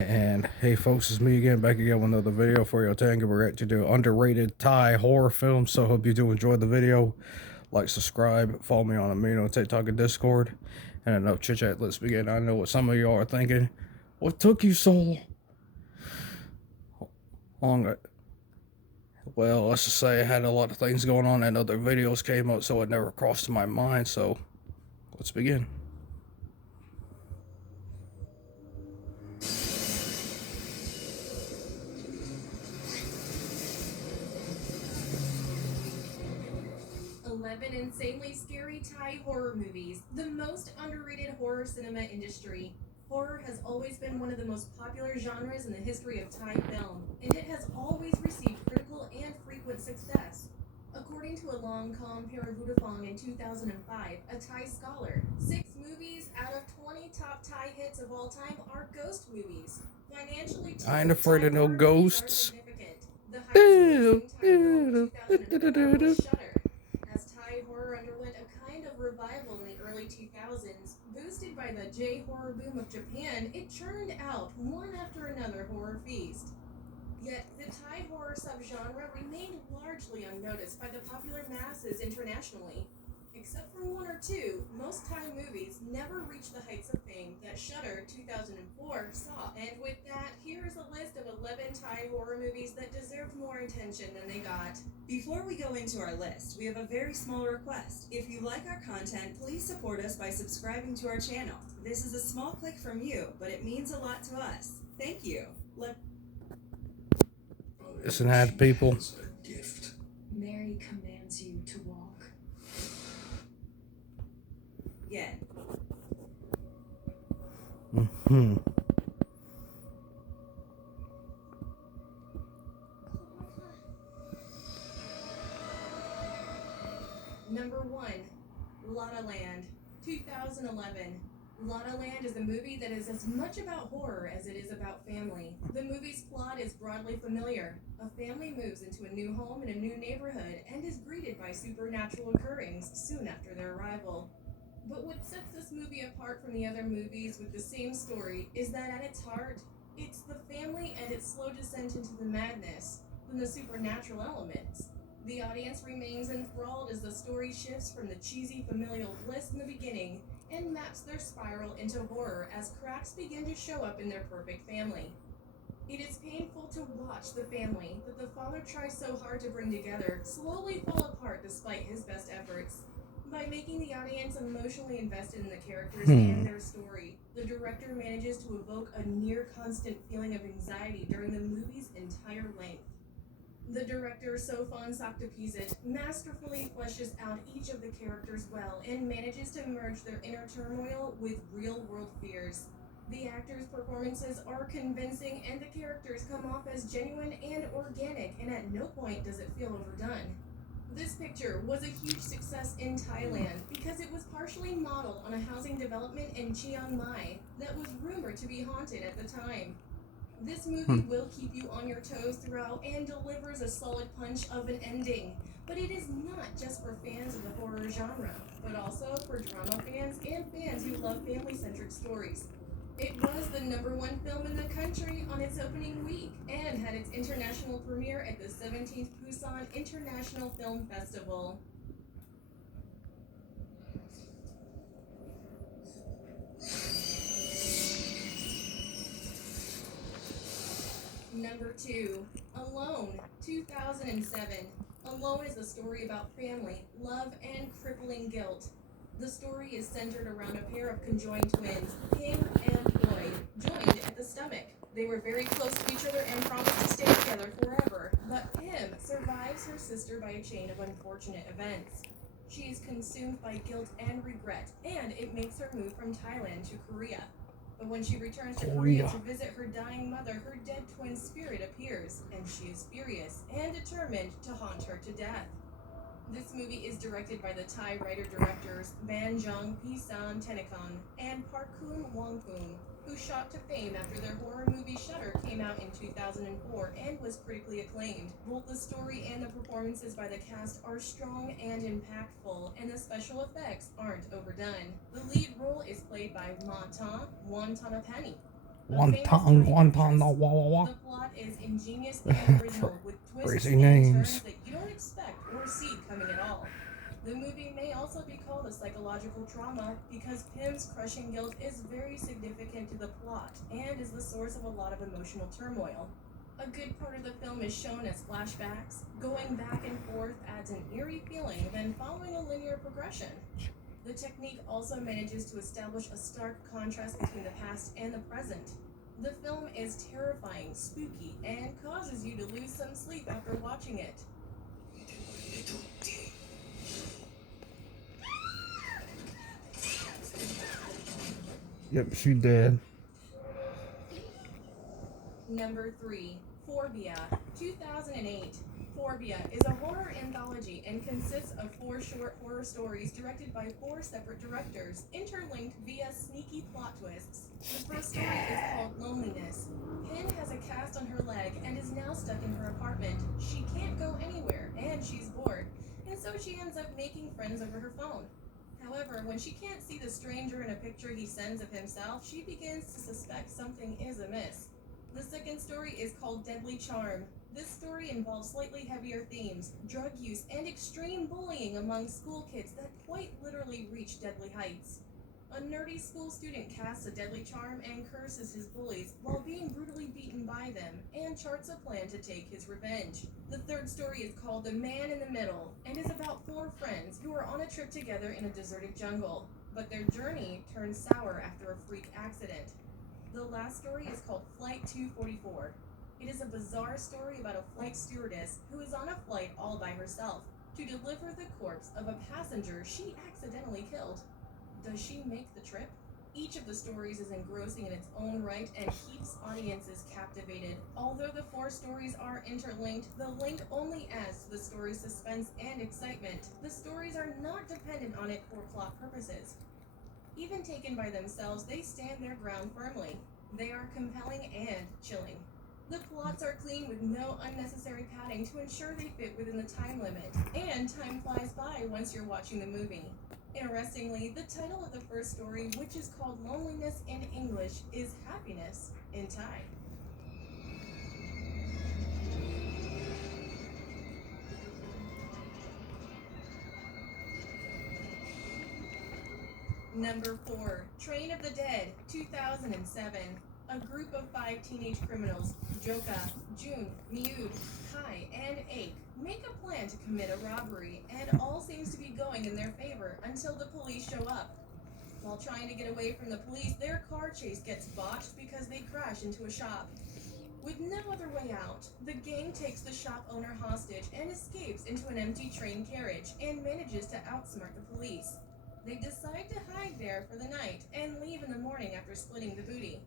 And hey folks, it's me again, back again with another video for your tank. We're ready to do underrated Thai horror films, so hope you do enjoy the video. Like, subscribe, follow me on Amino, TikTok, and Discord. And enough chit chat, let's begin. I know what some of y'all are thinking. What took you so long? Well, let's just say I had a lot of things going on and other videos came up, so it never crossed my mind. So let's begin. Insanely scary Thai horror movies, the most underrated horror cinema industry. Horror has always been one of the most popular genres in the history of Thai film, and it has always received critical and frequent success. According to Alongkong Paravudafong in 2005, a Thai scholar, 6 movies out of 20 top Thai hits of all time are ghost movies. Financially, I ain't too, afraid Thai of no horror movies are ghosts. significant. The highest grossing Thai film in 2004 was Shudder, as Thai horror underwent a kind of revival in the early 2000s. Boosted by the J-horror boom of Japan, it churned out one after another horror feast. Yet, the Thai horror subgenre remained largely unnoticed by the popular masses internationally. Except for one or two, most Thai movies never reached the heights of fame that Shudder 2004 saw. And with that, here is a list of 11 Thai horror movies that deserved more attention than they got. Before we go into our list, we have a very small request. If you like our content, please support us by subscribing to our channel. This is a small click from you, but it means a lot to us. Thank you. Listen, had people. Mary commands you to walk. Yeah. Number 1, Lanaland, 2011. Lanaland is a movie that is as much about horror as it is about family. The movie's plot is broadly familiar. A family moves into a new home in a new neighborhood and is greeted by supernatural occurrings soon after their arrival. But what sets this movie apart from the other movies with the same story is that at its heart, it's the family and its slow descent into the madness than the supernatural elements. The audience remains enthralled as the story shifts from the cheesy familial bliss in the beginning and maps their spiral into horror as cracks begin to show up in their perfect family. It is painful to watch the family that the father tries so hard to bring together slowly fall apart despite his best efforts. By making the audience emotionally invested in the characters and their story, the director manages to evoke a near constant feeling of anxiety during the movie's entire length. The director, Sofan Saktapizit, masterfully fleshes out each of the characters well and manages to merge their inner turmoil with real-world fears. The actors' performances are convincing and the characters come off as genuine and organic, and at no point does it feel overdone. This picture was a huge success in Thailand because it was partially modeled on a housing development in Chiang Mai that was rumored to be haunted at the time. This movie will keep you on your toes throughout and delivers a solid punch of an ending. But it is not just for fans of the horror genre, but also for drama fans and fans who love family-centric stories. It was the #1 film in the country on its opening week and had its international premiere at the 17th Busan International Film Festival. Number 2, Alone, 2007. Alone is a story about family, love, and crippling guilt. The story is centered around a pair of conjoined twins, Kim and Floyd, joined at the stomach. They were very close to each other and promised to stay together forever, but Kim survives her sister by a chain of unfortunate events. She is consumed by guilt and regret, and it makes her move from Thailand to Korea. But when she returns to Korea to visit her dying mother, her dead twin's spirit appears, and she is furious and determined to haunt her to death. This movie is directed by the Thai writer-directors Banjong Pisam Tennakoon and Parkoon Wongpoon, who shot to fame after their horror movie Shudder came out in 2004 and was critically acclaimed. Both the story and the performances by the cast are strong and impactful, and the special effects aren't overdone. The lead role is played by Ma Ta Wantanapani. Wonton, wah, wah, wah. The plot is ingenious and original, with twists Crazy and names. turns that you don't expect or see coming at all. The movie may also be called a psychological trauma because Pym's crushing guilt is very significant to the plot and is the source of a lot of emotional turmoil. A good part of the film is shown as flashbacks. Going back and forth adds an eerie feeling than following a linear progression. The technique also manages to establish a stark contrast between the past and the present. The film is terrifying, spooky, and causes you to lose some sleep after watching it. Yep, she did. Number 3, Phobia, 2008. Phobia is a horror anthology and consists of 4 short horror stories directed by 4 separate directors, interlinked via sneaky plot twists. The first story is called Loneliness. Pin has a cast on her leg and is now stuck in her apartment. She can't go anywhere, and she's bored, and so she ends up making friends over her phone. However, when she can't see the stranger in a picture he sends of himself, she begins to suspect something is amiss. The second story is called Deadly Charm. This story involves slightly heavier themes, drug use, and extreme bullying among school kids that quite literally reach deadly heights. A nerdy school student casts a deadly charm and curses his bullies while being brutally beaten by them, and charts a plan to take his revenge. The third story is called The Man in the Middle, and is about 4 friends who are on a trip together in a deserted jungle, but their journey turns sour after a freak accident. The last story is called Flight 244. It is a bizarre story about a flight stewardess who is on a flight all by herself to deliver the corpse of a passenger she accidentally killed. Does she make the trip? Each of the stories is engrossing in its own right and keeps audiences captivated. Although the 4 stories are interlinked, the link only adds to the story's suspense and excitement. The stories are not dependent on it for plot purposes. Even taken by themselves, they stand their ground firmly. They are compelling and chilling. The plots are clean with no unnecessary padding to ensure they fit within the time limit, and time flies by once you're watching the movie. Interestingly, the title of the first story, which is called Loneliness in English, is Happiness in Thai. Number 4, Train of the Dead, 2007. A group of 5 teenage criminals, Joka, Jun, Miud, Kai, and Aik, make a plan to commit a robbery, and all seems to be going in their favor until the police show up. While trying to get away from the police, their car chase gets botched because they crash into a shop. With no other way out, the gang takes the shop owner hostage and escapes into an empty train carriage and manages to outsmart the police. They decide to hide there for the night and leave in the morning after splitting the booty.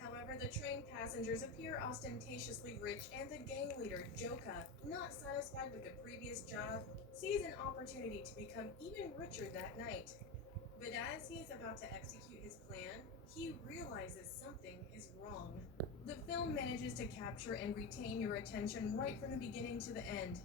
However, the train passengers appear ostentatiously rich, and the gang leader, Joka, not satisfied with the previous job, sees an opportunity to become even richer that night. But as he is about to execute his plan, he realizes something is wrong. The film manages to capture and retain your attention right from the beginning to the end.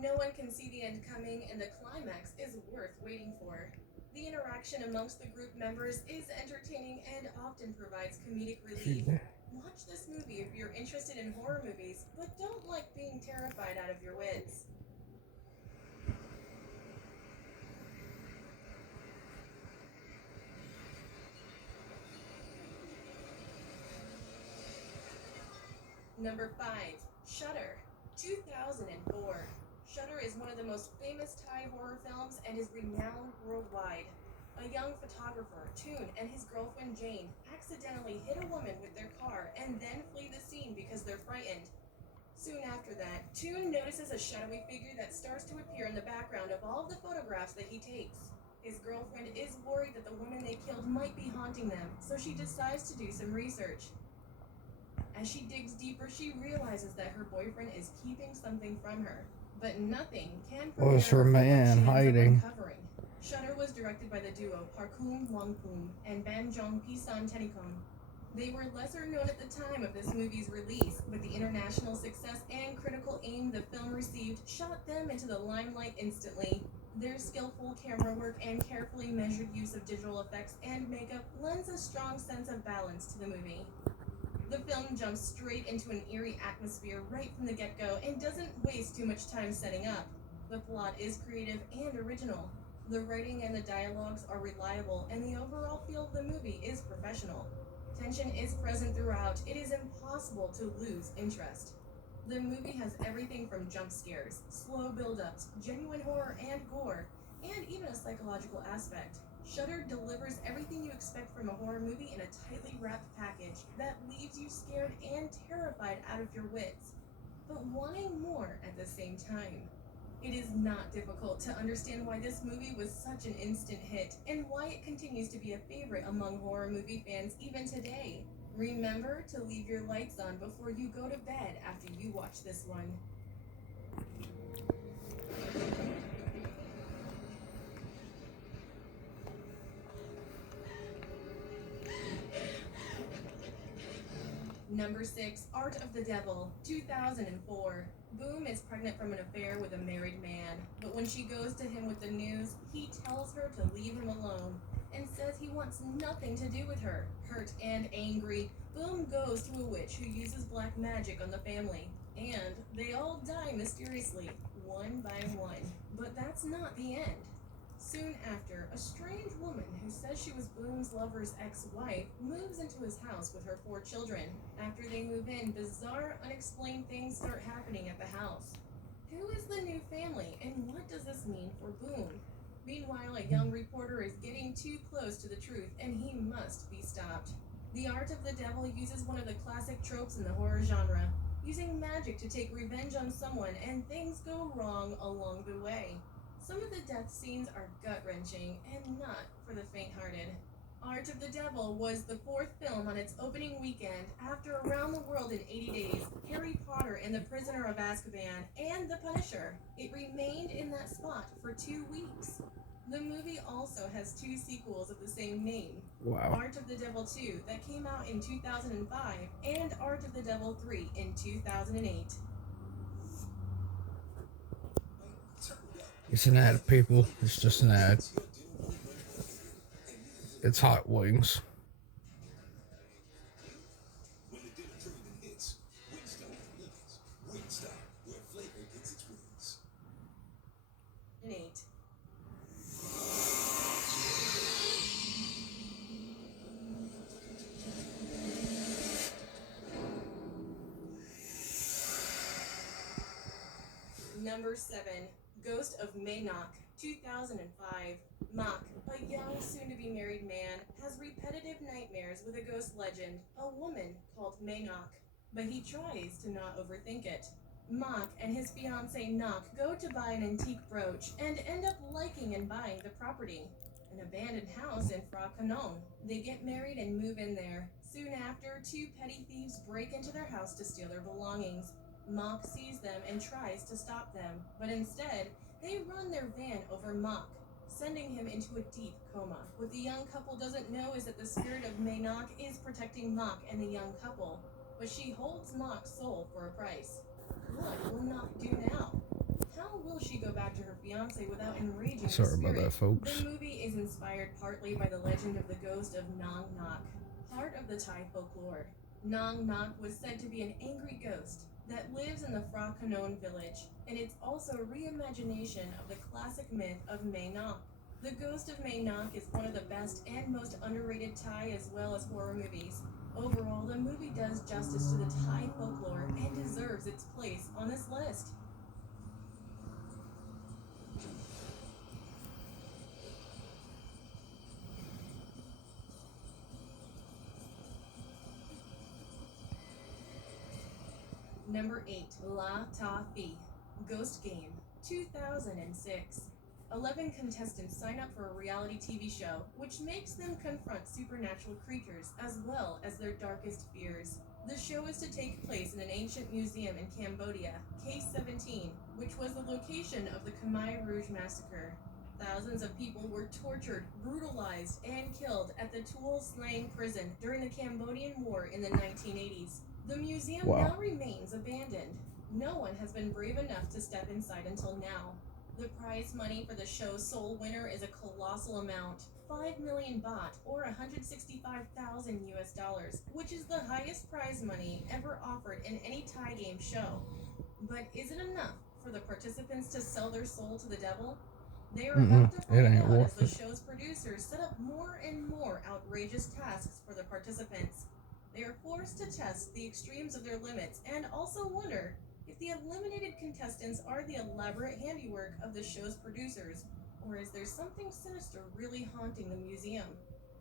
No one can see the end coming, and the climax is worth waiting for. The interaction amongst the group members is entertaining and often provides comedic relief. Watch this movie if you're interested in horror movies, but don't like being terrified out of your wits. Number 5, Shudder, 2004. Shudder is one of the most famous Thai horror films and is renowned worldwide. A young photographer, Toon, and his girlfriend Jane accidentally hit a woman with their car and then flee the scene because they're frightened. Soon after that, Toon notices a shadowy figure that starts to appear in the background of all of the photographs that he takes. His girlfriend is worried that the woman they killed might be haunting them, so she decides to do some research. As she digs deeper, she realizes that her boyfriend is keeping something from her, but nothing can prepare Was her her for what man she ends up hiding? uncovering. Shudder was directed by the duo Parkum Wangpum and Banjong Pisan Tenikom. They were lesser known at the time of this movie's release, but the international success and critical aim the film received shot them into the limelight instantly. Their skillful camera work and carefully measured use of digital effects and makeup lends a strong sense of balance to the movie. The film jumps straight into an eerie atmosphere right from the get-go and doesn't waste too much time setting up. The plot is creative and original. The writing and the dialogues are reliable, and the overall feel of the movie is professional. Tension is present throughout. It is impossible to lose interest. The movie has everything from jump scares, slow build-ups, genuine horror and gore, and even a psychological aspect. Shudder delivers everything you expect from a horror movie in a tightly wrapped package that leaves you scared and terrified out of your wits, but wanting more at the same time. It is not difficult to understand why this movie was such an instant hit and why it continues to be a favorite among horror movie fans even today. Remember to leave your lights on before you go to bed after you watch this one. Number 6, Art of the Devil, 2004. Boom is pregnant from an affair with a married man, but when she goes to him with the news, he tells her to leave him alone and says he wants nothing to do with her. Hurt and angry, Boom goes to a witch who uses black magic on the family, and they all die mysteriously, one by one. But that's not the end. Soon after, a strange woman who says she was Boom's lover's ex-wife moves into his house with her 4 children. After they move in, bizarre, unexplained things start happening at the house. Who is the new family, and what does this mean for Boom? Meanwhile, a young reporter is getting too close to the truth, and he must be stopped. The Art of the Devil uses one of the classic tropes in the horror genre, using magic to take revenge on someone, and things go wrong along the way. Some of the death scenes are gut-wrenching and not for the faint-hearted. Art of the Devil was the 4th film on its opening weekend after Around the World in 80 Days, Harry Potter and the Prisoner of Azkaban, and The Punisher. It remained in that spot for 2 weeks. The movie also has 2 sequels of the same name. Wow. Art of the Devil 2 that came out in 2005 and Art of the Devil 3 in 2008. It's an ad, people. It's just an ad. It's hot wings. Number 7, Ghost of Mayak, 2005. Mayak, a young, soon-to-be married man, has repetitive nightmares with a ghost legend, a woman called Mayak, but he tries to not overthink it. Mayak and his fiancée Nak go to buy an antique brooch and end up liking and buying the property, an abandoned house in Fra-Canon. They get married and move in there. Soon after, 2 petty thieves break into their house to steal their belongings. Mayak sees them and tries to stop them, but instead, they run their van over Mayak, sending him into a deep coma. What the young couple doesn't know is that the spirit of Mayak is protecting Mayak and the young couple, but she holds Mak's soul for a price. What will Mayak do now? How will she go back to her fiancé without enraging Sorry the spirit? about that, folks. The movie is inspired partly by the legend of the ghost of Nong Nok, part of the Thai folklore. Nong Nok was said to be an angry ghost that lives in the Fra-Canon village, and it's also a reimagination of the classic myth of Mayak. The Ghost of Mayak is one of the best and most underrated Thai as well as horror movies. Overall, the movie does justice to the Thai folklore and deserves its place on this list. Number 8, La Ta Thi, Ghost Game, 2006. 11 contestants sign up for a reality TV show, which makes them confront supernatural creatures as well as their darkest fears. The show is to take place in an ancient museum in Cambodia, Case 17, which was the location of the Khmer Rouge massacre. Thousands of people were tortured, brutalized, and killed at the Tuol Sleng prison during the Cambodian War in the 1980s. The museum now remains abandoned. No one has been brave enough to step inside until now. The prize money for the show's sole winner is a colossal amount, 5 million baht or 165,000 US dollars, which is the highest prize money ever offered in any Thai game show. But is it enough for the participants to sell their soul to the devil? They are about to It find ain't out as worth the it. show's producers set up more and more outrageous tasks for the participants. They are forced to test the extremes of their limits and also wonder if the eliminated contestants are the elaborate handiwork of the show's producers, or is there something sinister really haunting the museum?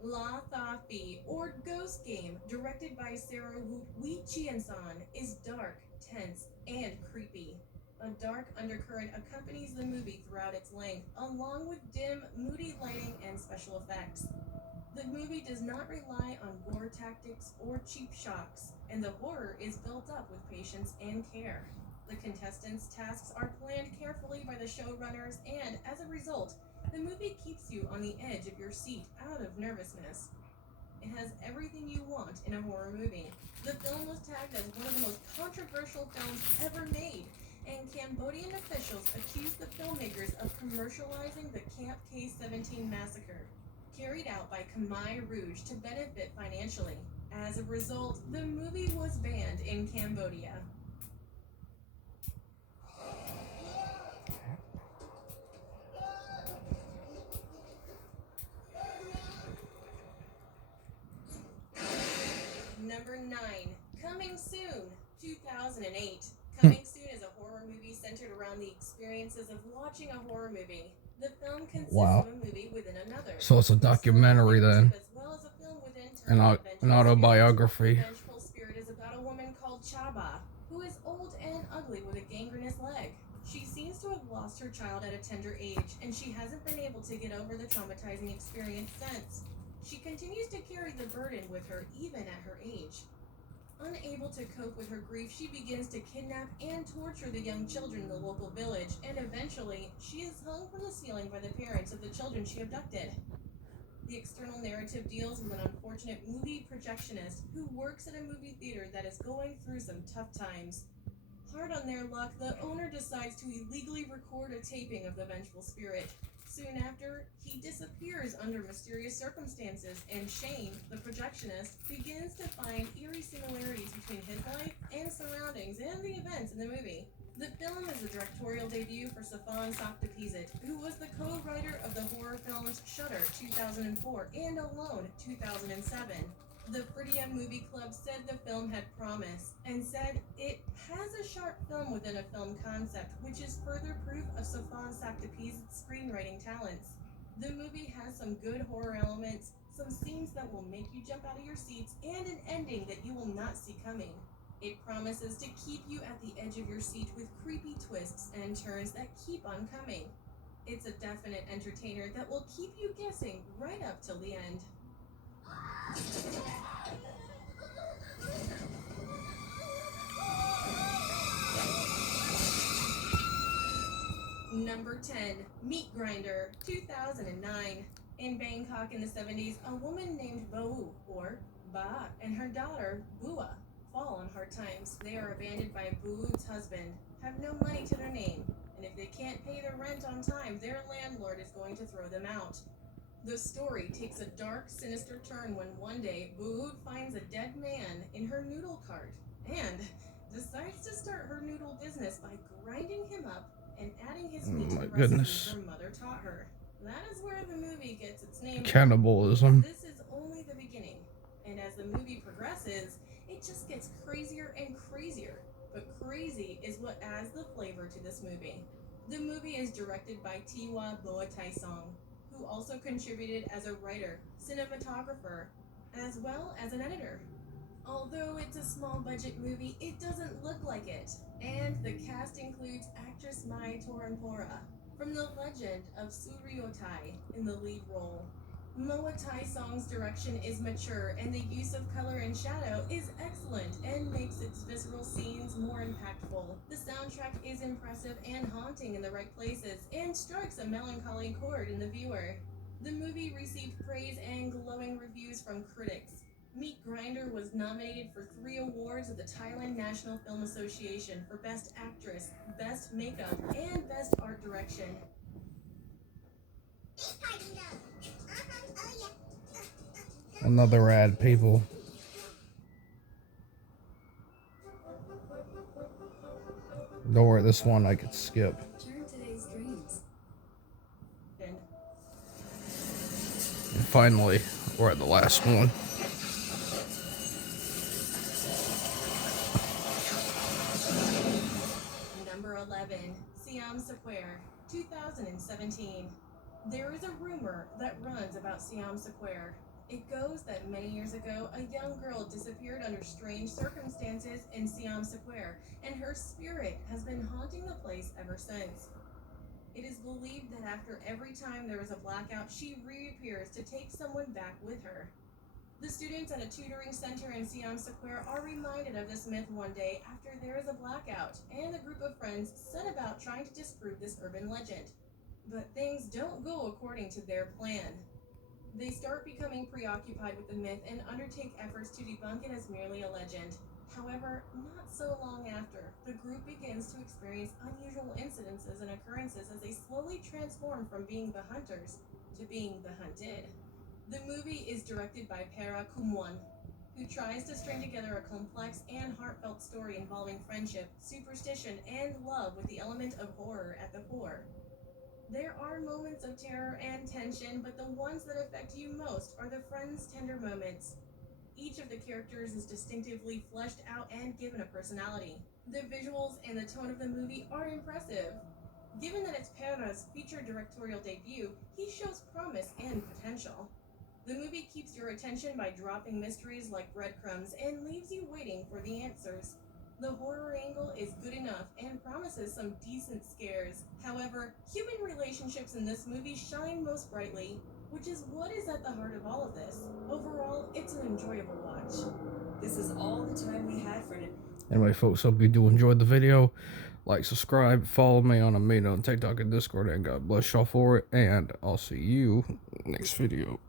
La Tha Fi, or Ghost Game, directed by Sarah Wee Chien-san, is dark, tense, and creepy. A dark undercurrent accompanies the movie throughout its length, along with dim, moody lighting and special effects. The movie does not rely on gore tactics or cheap shocks, and the horror is built up with patience and care. The contestants' tasks are planned carefully by the showrunners, and as a result, the movie keeps you on the edge of your seat out of nervousness. It has everything you want in a horror movie. The film was tagged as one of the most controversial films ever made, and Cambodian officials accused the filmmakers of commercializing the Camp K-17 massacre, carried out by Khmer Rouge to benefit financially. As a result, the movie was banned in Cambodia. Number 9, Coming Soon, 2008. Coming Soon is a horror movie centered around the experiences of watching a horror movie. The film consists of a movie within another. So it's a documentary then, As well as a film within an autobiography. The Vengeful Spirit is about a woman called Chaba, who is old and ugly with a gangrenous leg. She seems to have lost her child at a tender age, and she hasn't been able to get over the traumatizing experience since. She continues to carry the burden with her even at her age. Unable to cope with her grief, she begins to kidnap and torture the young children in the local village, and eventually, she is hung from the ceiling by the parents of the children she abducted. The external narrative deals with an unfortunate movie projectionist who works at a movie theater that is going through some tough times. Hard on their luck, the owner decides to illegally record a taping of The Vengeful Spirit. Soon after, he disappears under mysterious circumstances, and Shane, the projectionist, begins to find eerie similarities between his life and surroundings and the events in the movie. The film is a directorial debut for Safan Saktapizit, who was the co-writer of the horror films Shudder 2004 and Alone 2007. The Phobia Movie Club said the film had promise, and said it has a sharp film within a film concept, which is further proof of Safan Saktapizit's screenwriting talents. The movie has some good horror elements, some scenes that will make you jump out of your seats, and an ending that you will not see coming. It promises to keep you at the edge of your seat with creepy twists and turns that keep on coming. It's a definite entertainer that will keep you guessing right up till the end. Number 10, Meat Grinder, 2009. In Bangkok in the 70s, a woman named Bau, or Ba, and her daughter, Bua, fall on hard times. They are abandoned by Bu's husband, have no money to their name, and if they can't pay their rent on time, their landlord is going to throw them out. The story takes a dark, sinister turn when one day Bu finds a dead man in her noodle cart and decides to start her noodle business by grinding him up and adding his meat to the recipes her mother taught her. That is where the movie gets its name. Cannibalism. This is only the beginning, and as the movie progresses, it just gets crazier and crazier. But crazy is what adds the flavor to this movie. The movie is directed by Tiwa Boatai-song, who also contributed as a writer, cinematographer, as well as an editor. Although it's a small budget movie, it doesn't look like it. And the cast includes actress Mai Toranpora, from the legend of Suryotai, in the lead role. Moatai Song's direction is mature, and the use of color and shadow is excellent and makes its visceral scenes more impactful. The soundtrack is impressive and haunting in the right places, and strikes a melancholy chord in the viewer. The movie received praise and glowing reviews from critics. Meat Grinder was nominated for 3 awards at the Thailand National Film Association for Best Actress, Best Makeup, and Best Art Direction. Another ad, people. Don't worry, this one I could skip. Turn today's dreams. And finally, we're at the last one. Number 11, Siams of Square, 2017. There is a rumor that runs about Siams of Square. It goes that many years ago, a young girl disappeared under strange circumstances in Siams of Square, and her spirit has been haunting the place ever since. It is believed that after every time there is a blackout, she reappears to take someone back with her. The students at a tutoring center in Siams of Square are reminded of this myth one day after there is a blackout, and a group of friends set about trying to disprove this urban legend. But things don't go according to their plan. They start becoming preoccupied with the myth and undertake efforts to debunk it as merely a legend. However, not so long after, the group begins to experience unusual incidences and occurrences as they slowly transform from being the hunters to being the hunted. The movie is directed by Para Kumwan, who tries to string together a complex and heartfelt story involving friendship, superstition, and love with the element of horror at the core. There are moments of terror and tension, but the ones that affect you most are the friends' tender moments. Each of the characters is distinctively fleshed out and given a personality. The visuals and the tone of the movie are impressive. Given that it's Pera's feature directorial debut, he shows promise and potential. The movie keeps your attention by dropping mysteries like breadcrumbs and leaves you waiting for the answers. The horror angle is good enough and promises some decent scares. However, human relationships in this movie shine most brightly, which is what is at the heart of all of this. Overall, it's an enjoyable watch. This is all the time we had for today. Anyway, folks, hope you do enjoy the video. Like, subscribe, follow me on Amino, TikTok, and Discord, and God bless y'all for it. And I'll see you next video.